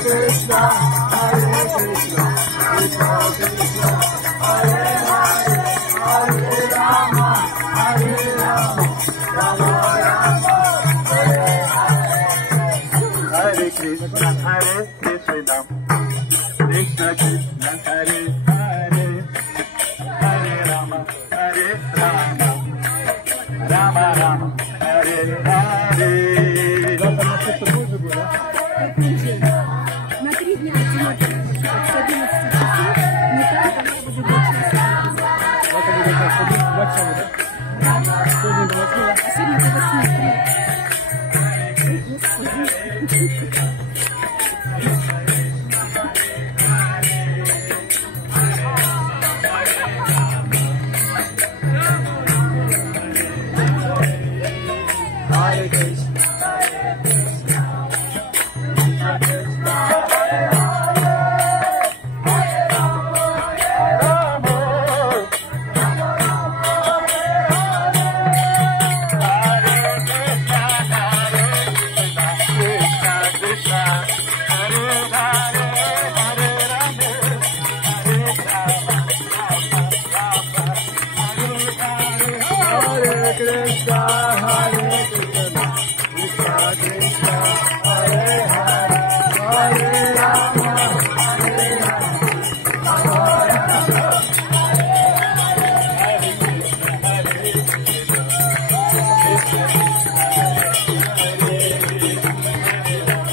Krishna, Hare Krishna, Krishna Krishna, Hare Hare, Hare Rama, Hare Rama, Rama Rama, Hare Hare. Hare Krishna, Hare Krishna, Krishna Krishna, Hare Hare, Hare Rama, Hare Rama, Rama Rama, Hare Hare. На 3 дня одиноко, с 11 часов, не так, она будет больше. Это будет как, сегодня 2 часа, да? Сегодня 2 часа. А сегодня до 8 утра. Hare Krishna, Krishna Krishna, Hare Hare, Hare Rama, Hare Rama, Rama Rama, Hare Hare. Hare Krishna, Hare Krishna, Krishna Krishna, Hare Hare, Hare Rama, Hare Rama, Rama Rama, Hare Hare. Hare Krishna, Hare Krishna, Krishna Krishna, Hare Hare, Hare Rama, Hare Rama, Rama Rama, Hare Krishna, Hare Krishna, Krishna Krishna, Hare Hare,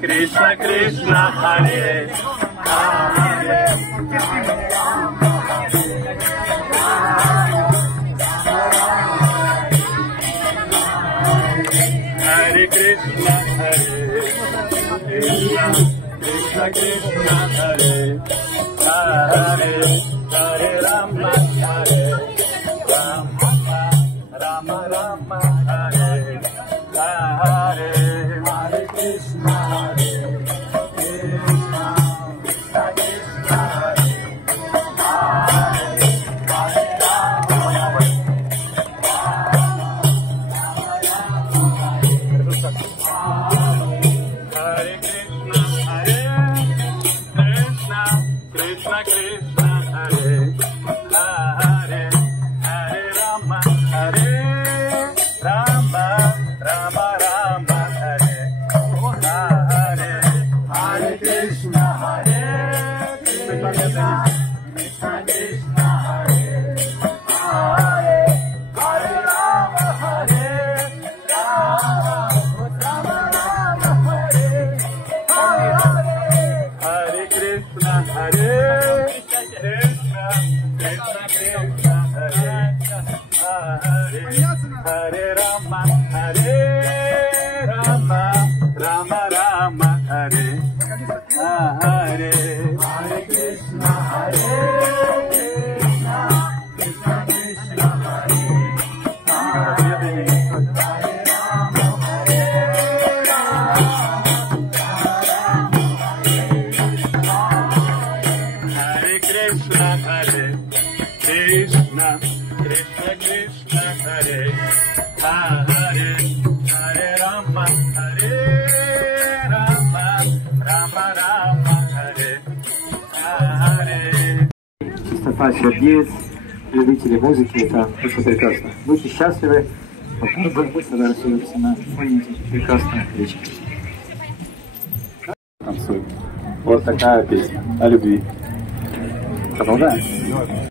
Krishna Krishna Hare Hare Hare Krishna Hare Krishna Krishna Krishna Hare Hare Hare Rama Hare Rama Rama Rama Hare Hare Hare Krishna Hare Krishna Krishna Krishna Hare Hare Krishna Krishna Hare Hare Hare Rama Hare Rama Rama Rama Hare Hare Hare Krishna Hare Krishna Krishna Krishna Hare Hare Hare Rama Hare Rama Rama Rama Hare Hare Hare Krishna Hare Krishna Krishna Krishna Hare Hare Hare Rama Hare Rama Rama Rama Hare Hare Hare Krishna Hare Krishna Krishna Krishna Hare Hare Hare Rama Hare Rama фальши есть, любители музыки, это очень прекрасно. Будьте счастливы, будьте радостны на фоне этих прекрасных вечеров. Танцуем. Вот такая песня о любви. Продолжаем.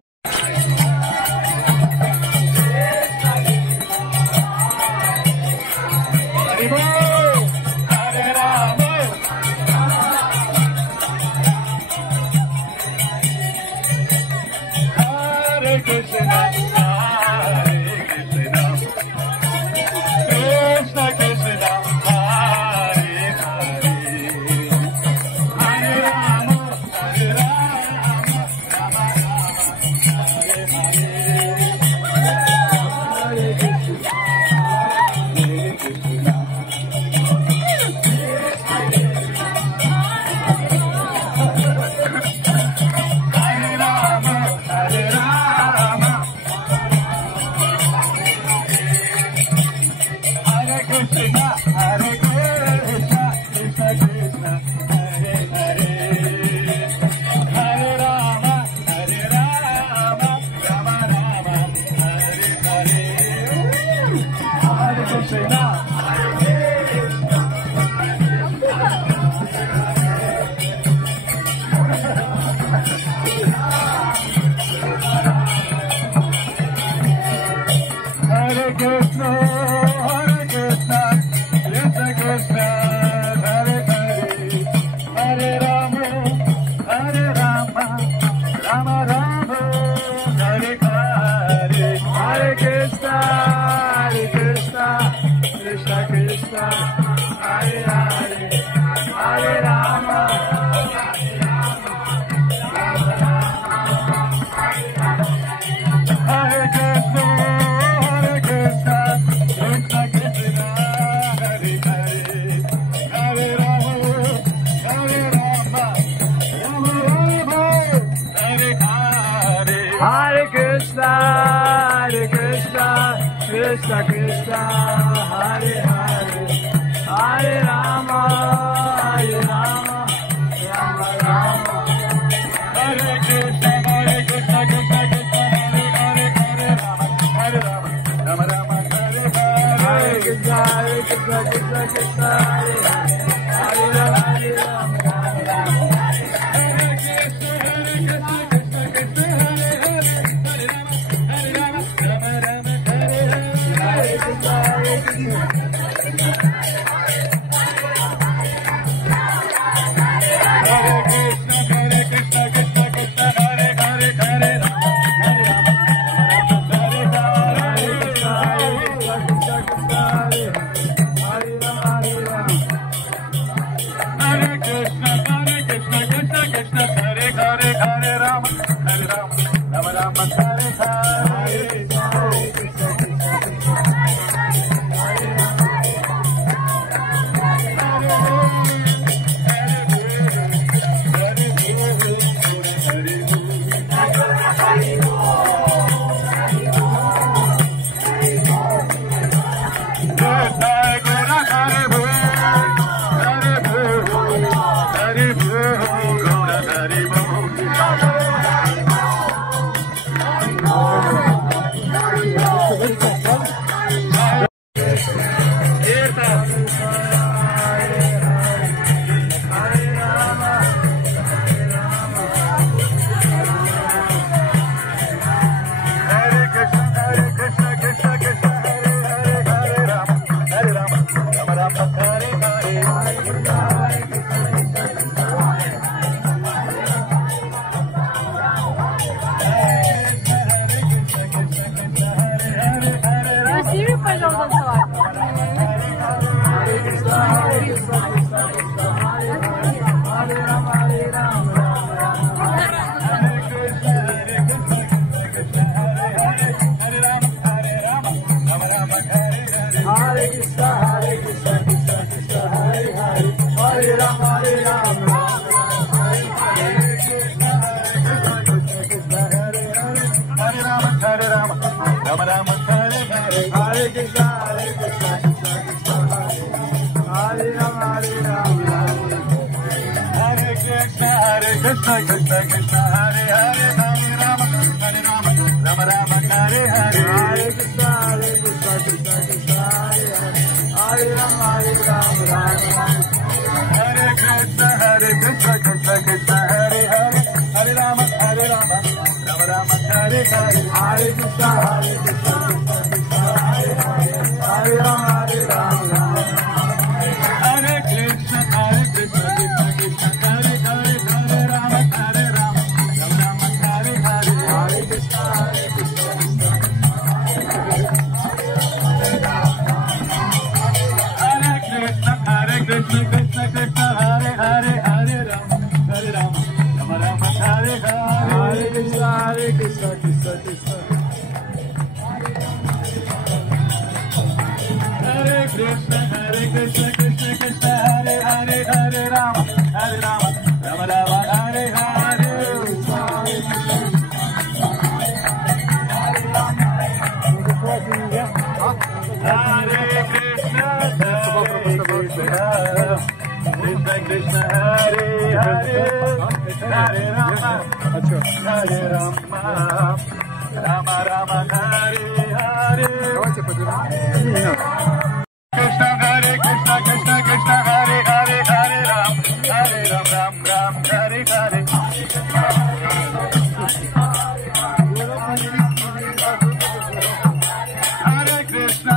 Krishna Krishna Hare Hare Hare Rama Hare Rama Rama Rama Hare Krishna Krishna Krishna Hare Hare Hare Rama Rama Rama Hare Hare Krishna Krishna Krishna Krishna Hare Hare Hare Rama Hare Rama Krishna Krishna Hare Hare Hare Rama Hare Hare, Hare Krishna Krishna Krishna, Hare Rama, Hare Rama, Rama Rama, Hare Krishna Krishna Krishna, Hare Hare, Hare Rama, Hare Rama, Rama Rama, Hare Hare, Hare Krishna Krishna Krishna, Hare Hare, Hare Rama, Hare Rama, Rama Hare Krishna Krishna Krishna, Hare Hare, Hare Rama, Hare Rama, Rama Rama, Hare Hare, Hare Krishna Krishna Krishna, Hare Krishna Krishna Krishna, Hare Hare, Hare Rama, Hare Rama, Rama Rama, Hare Hare, Hare Krishna Krishna Krishna, Hare Krishna Krishna Krishna, Hare Hare, Hare Rama, Hare Rama, Rama Rama, Hare Hare, Hare Krishna Krishna Krishna, Hare Hare, Hare Rama, Hare Rama, Rama Rama, Hare Hare. Krishna Hare Krishna Krishna Krishna, Hare Hare, Hare Ram, Hare Ram, Ram Ram, Hare Hare. Hare Krishna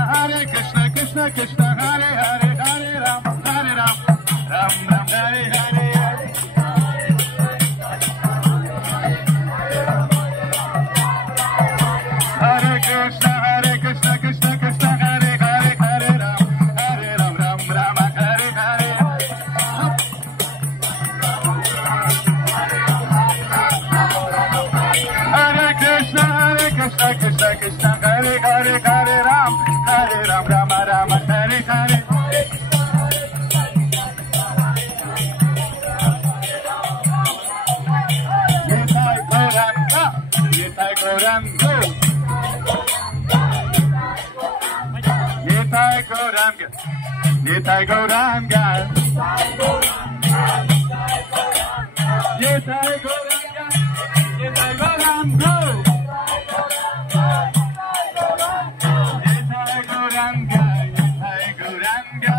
Krishna Krishna, Hare Hare, Hare Ram, Hare Ram, Ram Ram, Hare Hare. Hare Krishna Krishna Krishna, Hare Hare, Hare Ram, Hare Ram, Ram Ram, Hare Hare. Hare Krishna Krishna Hare Hare, Hare Ram, Hare Ram, Rama Rama, Hare Hare. Nitai Gauranga, Nitai Gauranga, Nitai Gauranga, Nitai Gauranga, Nitai Gauranga, Nitai Gauranga, Nitai Gauranga,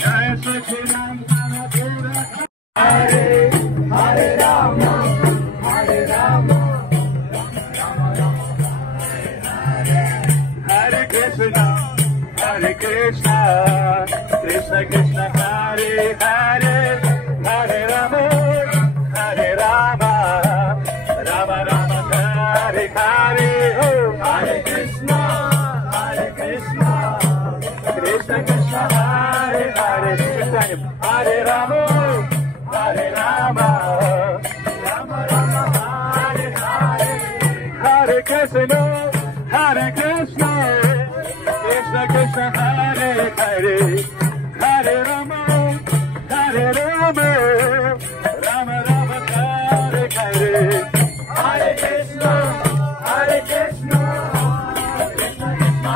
Jai Sachidanand Guru. Hare Hare Rama, Hare Rama, Rama Rama, Hare Krishna, Hare Krishna, Krishna Krishna, Hare Hare, Hare Rama, Hare Rama, Rama Rama, Hare Hare, Hare Krishna, Krishna Krishna, Hare Hare, Hare Rama, Hare Rama, Rama Rama, Hare Hare, Hare Krishna, Krishna Krishna, Hare Hare, Hare Rama, Rama Rama, Hare Hare, Hare Krishna, Krishna Krishna, Hare Hare,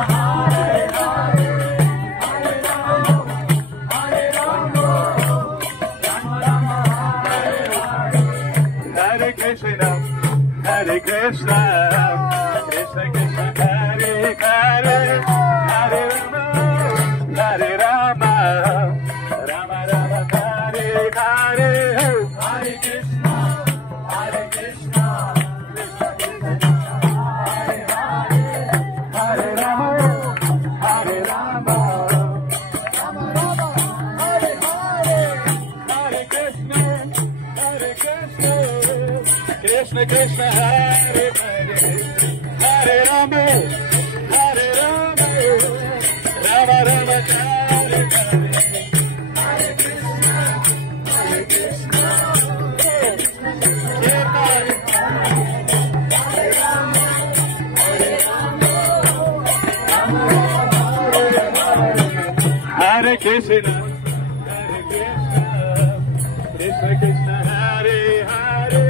Hare Rama, Hare Rama, Rama Rama, Hare Hare, Hare Krishna, Krishna Krishna, Hare Hare, Hare Rama, Rama Rama, Hare Hare, Hare Krishna, Krishna Krishna, Hare Hare, Hare Rama, Rama Rama, Hare Hare, Hare Krishna, Krishna Krishna, Hare Hare, Hare Rama, Rama Rama, Hare Hare, Hare Krishna, Krishna Hare Krishna, Krishna Krishna, Hare Hare,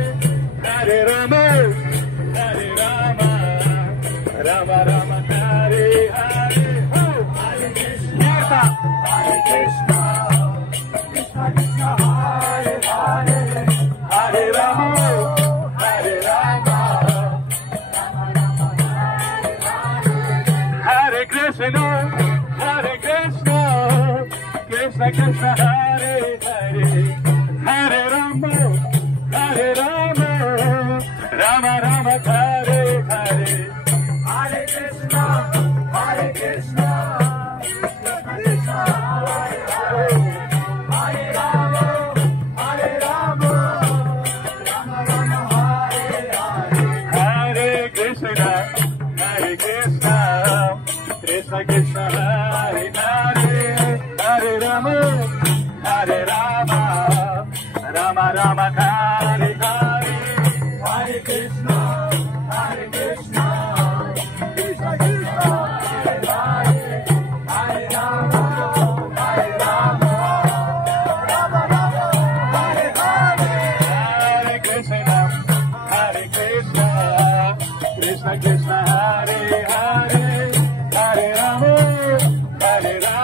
Hare Rama, Rama Rama, Hare Hare, Hare Krishna, Krishna Krishna, Hare Hare, Hare Rama, Rama Krishna Krishna Hare Hare Hare Rama Rama Rama Hare Hare Hare Krishna Hare Krishna Krishna Krishna Hare Hare Hare Rama Rama Rama Hare Hare Hare Krishna Krishna Krishna Hare Hare Hare Rama Rama Hare Hare Hare Krishna Krishna Krishna Hare Hare Hare Rama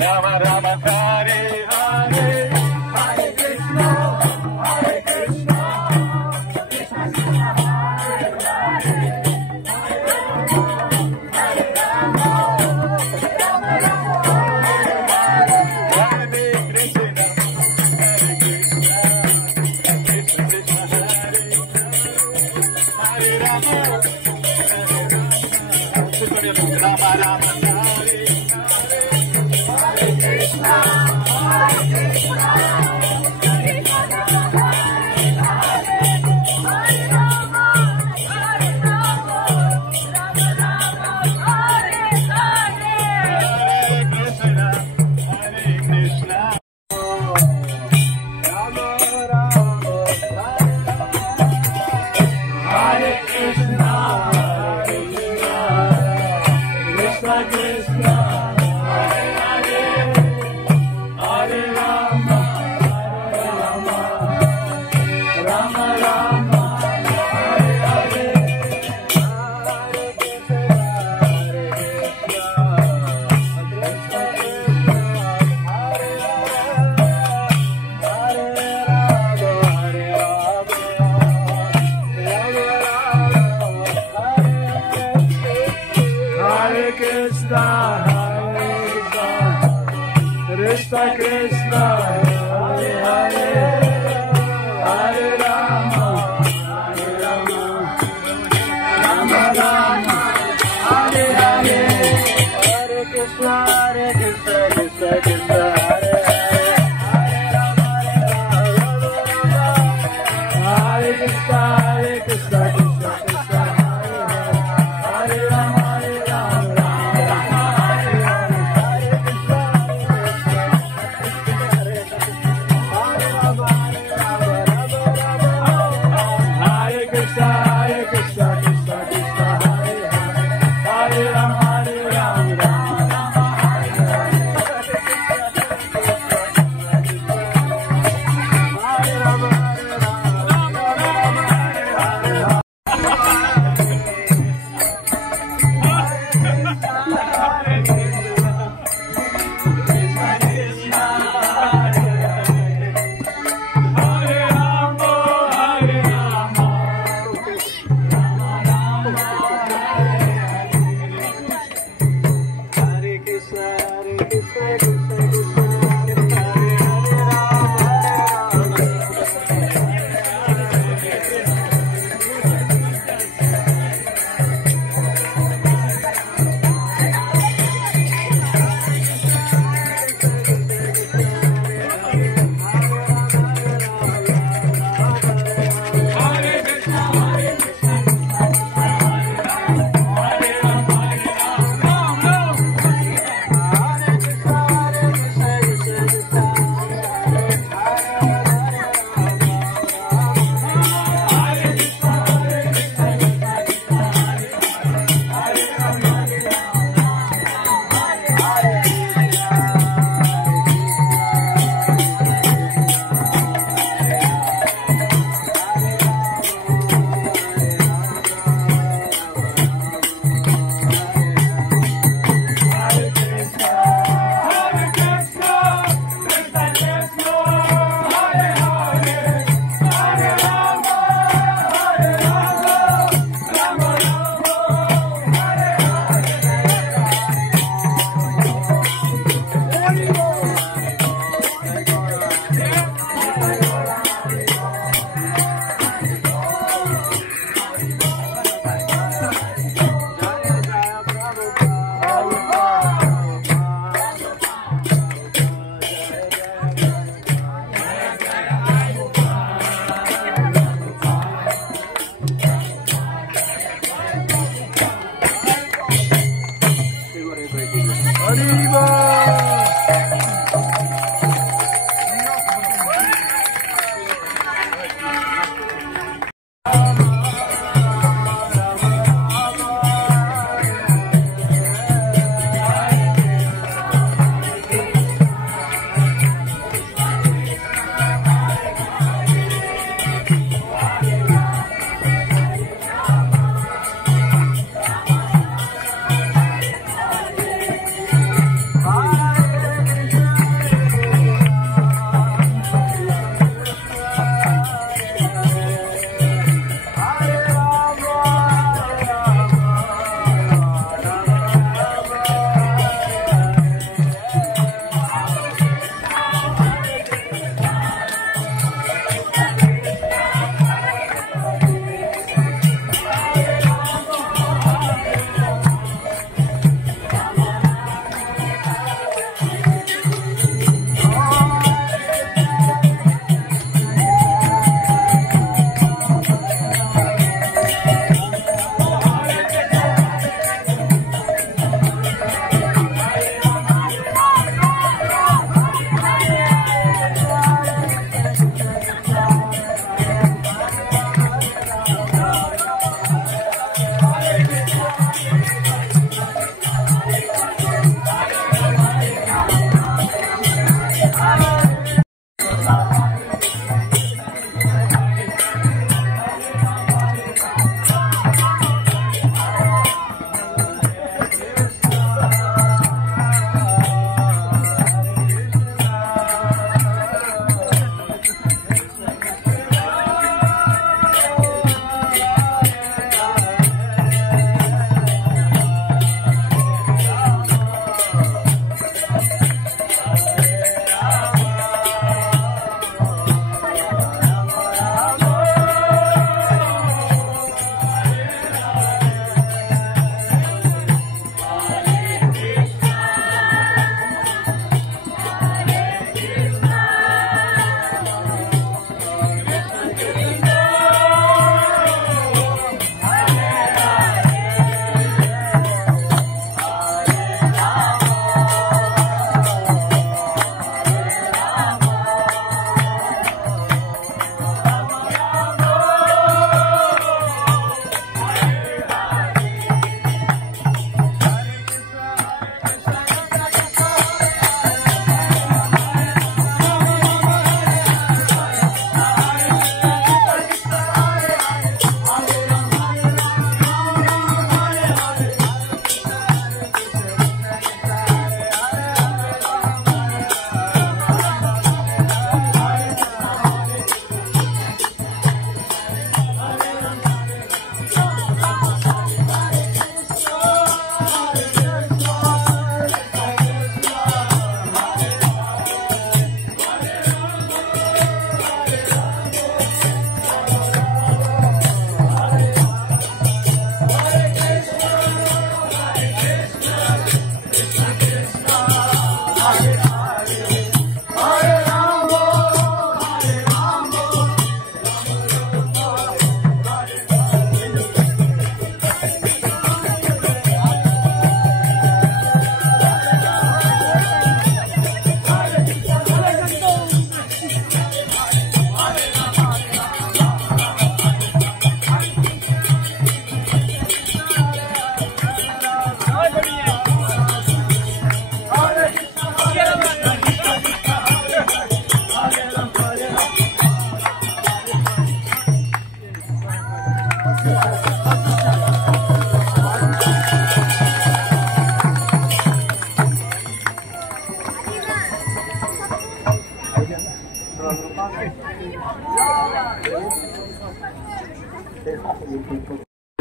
Rama Rama Hare Hare Hare Krishna Krishna Krishna Hare Hare Hare Rama Hare Krishna Krishna Krishna Hare Hare Rama Rama Rama Hare Hare Krishna Krishna Krishna Hare Hare Hare Rama Rama Rama Hare Hare Hare Krishna Krishna Krishna Hare Hare Hare Rama Hare Krishna Krishna Krishna Hare Rama Hare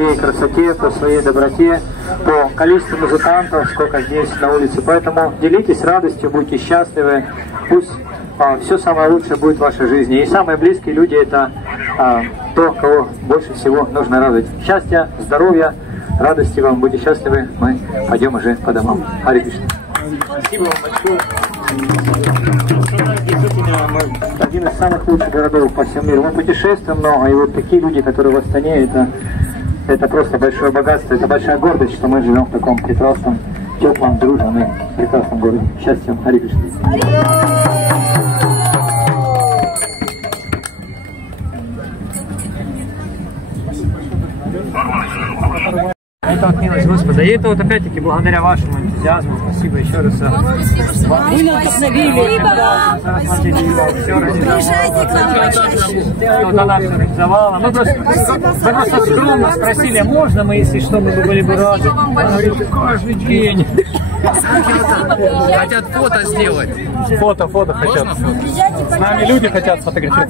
своей красоте, по своей доброте, по количеству музыкантов, сколько здесь на улице. Поэтому делитесь радостью, будьте счастливы. Пусть все самое лучшее будет в вашей жизни. И самые близкие люди — это то, кого больше всего нужно радовать. Счастья, здоровья, радости вам. Будьте счастливы. Мы пойдем уже по домам. Харе Кришна. Спасибо вам большое. Действительно, мы один из самых лучших городов по всему миру. Мы путешествуем много, и вот такие люди, которые в Астане, это просто большое богатство, это большая гордость, что мы живем в таком прекрасном теплом, дружном и прекрасном городе. Счастья, Харе Кришна. Это вот милость Господа. И это вот опять-таки благодаря вашему энтузиазму. Спасибо еще раз. Вы нас вдохновили. Приезжайте к нам почаще. Вот она все организовала. Мы просто скромно спросили, можно мы, если что, мы были бы рады. Она говорит, каждый день. Хотят фото сделать. Фото хотят. С нами люди хотят сфотографировать.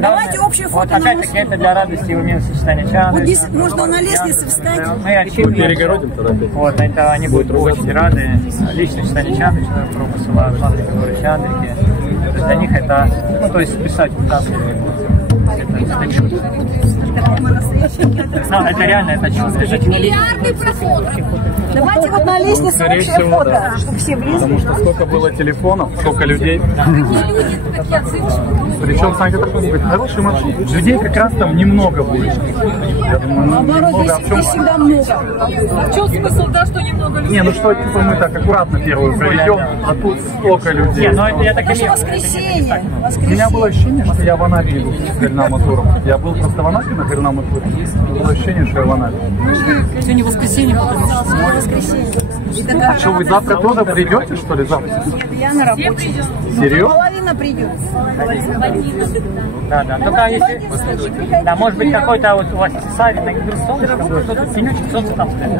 Давайте общее Вот фото. опять-таки это для радости и умения сочетания чана. Вот здесь можно на лестнице встать. Мы активно Перегородим тогда. вот, это они будут очень рады. Лично читание Чандрики, про посылают Чандрики, которые Чандрики. То есть для них это, ну, то есть писать вытаскивать. Это чудо. Ну, это реально, это чудо. Миллиарды проходов. Давайте вот на лестнице Скорее общее всего, фото, да. чтобы все влезли. Потому что сколько было телефонов, сколько людей. Такие отзывчивые. Причем Санкт-Петербург говорит, хороший маршрут. Людей как раз там немного будет. Я думаю, ну, Наоборот, немного, а в чем... здесь всегда много. В чем смысл, да, что немного людей? Не, ну что, типа мы так аккуратно первую проведем, а тут столько людей. Не, ну это я так и Это же делаю. воскресенье. У меня было ощущение, что я в Анапе иду с Харинам-Туром. Я был просто в Анапе на Харинам-Туре. Было ощущение, что я в Анапе. Сегодня воскресенье, воскресенье. А что, вы завтра тоже придете, что ли, завтра? Я на работе. Серьезно? Половина придет. Да, да. Только если, да, может быть какой-то вот у вас сайт на солнышко было, что-то тенючек, солнце там стоит.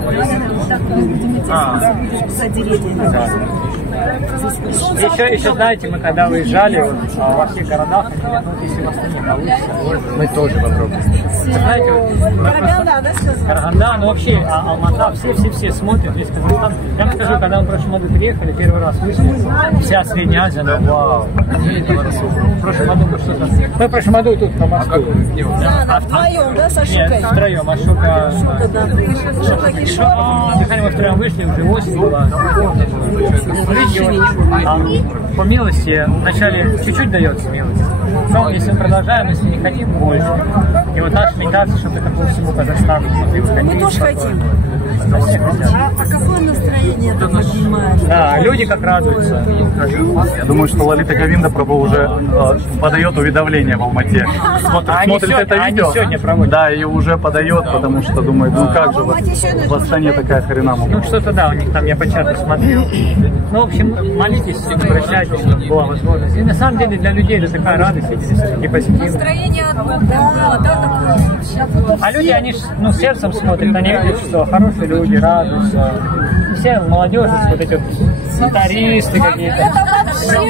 Еще, знаете, мы когда выезжали вот, во всех городах, ну, если вас не получится, мы тоже попробуем. Знаете, вот, Караганда, да, сказал? Караганда, ну вообще Алмата, все смотрят, весь Казахстан. Я вам скажу, когда мы в прошлом году приехали, первый раз вышли, вся Средняя Азия, ну вау. В прошлом году мы что-то... Мы в прошлом году тут на Москву. Да, вдвоем, да, со Шукой? Нет, втроем, Ашока... Шука Кишова. Дыхание мы втроем вышли, уже осень была. Видите, вот, по милости, вначале чуть-чуть дается милость. Но если мы продолжаем, если не хотим, больше. И вот наша медитация, чтобы это по всему Казахстану. Мы тоже хотим. Все хотят. А какое настроение, я не понимаю. Да, люди как радуются. Я думаю, что Лалита Говинда Прабху уже подает уведомление в Алмате. Смотрит это видео. Сегодня проводят. Да, и уже подает, потому что думает, ну как же, в Астане такая Харинама. Ну что-то да, у них там я по чату смотрел. Ну, в общем, молитесь, обращайтесь, чтобы была возможность. И на самом деле для людей это такая радость, и позитивность. Настроение от Бога было, да, такое? А люди, они ну, сердцем смотрят, они видят, что хорошие люди радуются. Все молодежь, вот эти вот гитаристы какие-то. Это вообще...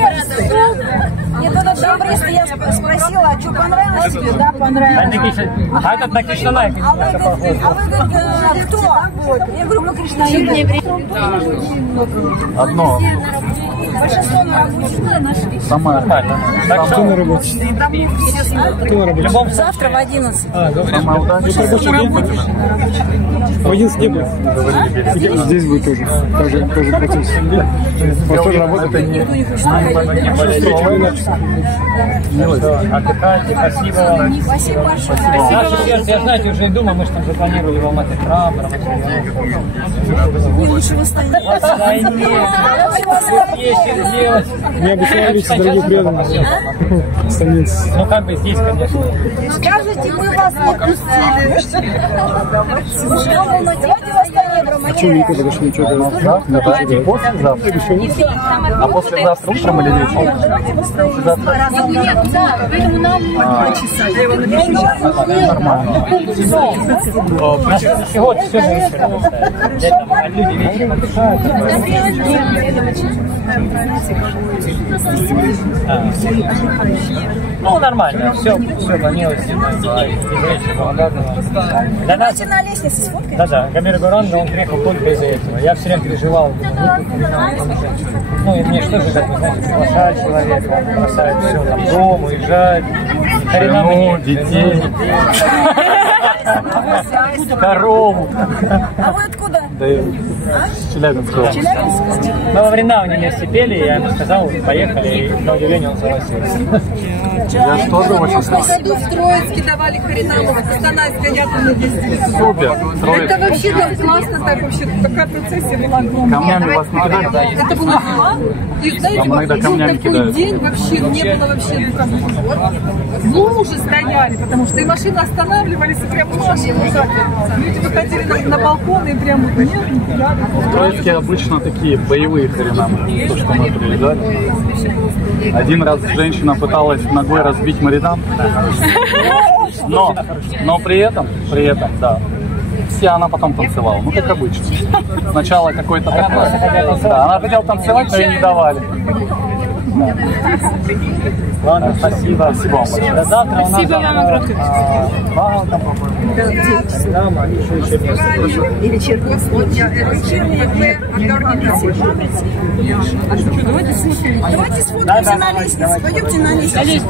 Нет, это добристы. Я спросила, а что, понравилось тебе? Да, понравилось. А этот на Кришнанай, А вы, говорите, кто? Я говорю, мы Кришнаиты. Одно. Большинство на работе. Самое. Так что на работе? Завтра в 11. Самое удачное. В 11 не будет. Здесь будет тоже. Тоже процесс. Тоже работает. отдыхайте, спасибо. Спасибо большое. Наше сердце, я знаете, уже и думаю, мы же там запланировали в Алмате храм, Не лучше вы станете. Не обещались, дорогие преданные. Станицы. Ну как бы здесь, конечно. Скажите, мы вас не пустили. Давайте вас А что, никуда даже ничего говорить? Да, послезавтра. А послезавтра утром или вечером? Поэтому нам Нормально. На следующий год все вечером. Люди вечером отдыхают. Ну, нормально, все по милости. Давайте на лестнице сфоткаем. Да, Гамир Гуран, он приехал только из-за этого. Я все время переживал. Ну, и мне что же, как вы знаете, приглашает человека, он бросает все, там, дом, уезжает. Жену, детей. Корову. А вы откуда? Челябинского. Мы во Вриндаване вместе пели, я ему сказал, поехали, и на удивление он согласился. Я же тоже очень В прошлом году в Троицке давали Харинаму, в Костанайской яблоне 10. супер. Это вообще там классно, так вообще, такая процессия была огромная. Камнями вас не кидали? Это была зима, и знаете, Там иногда был камнями такой кидают. день, вообще не было вообще, ну как бы, лужи стояли, потому что и машины останавливались, и прям машины вот так вот. Люди выходили на балкон и прям вот нет, никуда. В Троицке обычно такие боевые харинамы, то, что мы приезжали. Один раз женщина пыталась ногой разбить Маридан, но при этом, да, все она потом танцевала, ну как обычно. Сначала какой-то такой, да, она хотела танцевать, но ей не давали. Да. Ладно, спасибо. Спасибо вам большое. До завтра. Спасибо вам огромное. И вечерний. Давайте сфоткаемся на лестнице. Пойдемте на лестницу.